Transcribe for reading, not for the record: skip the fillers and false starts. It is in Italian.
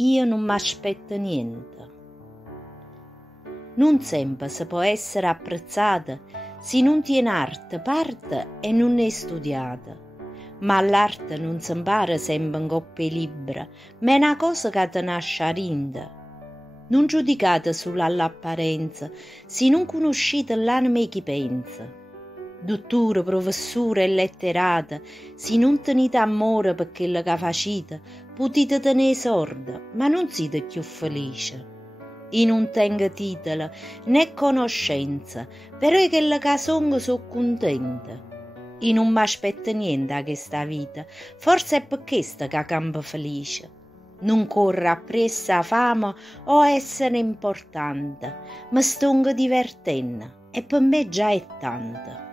Io non mi aspetto niente. Non sempre si può essere apprezzata se non tiene arte, parte e non è studiata. Ma l'arte non si impara sempre in coppie libere, ma è una cosa che ti nasce a rinda. Non giudicate solo all'apparenza, se non conoscete l'anima e chi pensa. Dottore, professore e letterata, se non tenete amore per quello che facete, potete tenere sorda, ma non siete più felici. Io non tengo titolo né conoscenza, però è quello che sono contenta. Io non mi aspetto niente da questa vita, forse è per questo che campo felice. Non corro appresso a fama o a essere importante, ma sto divertendo e per me già è tanto.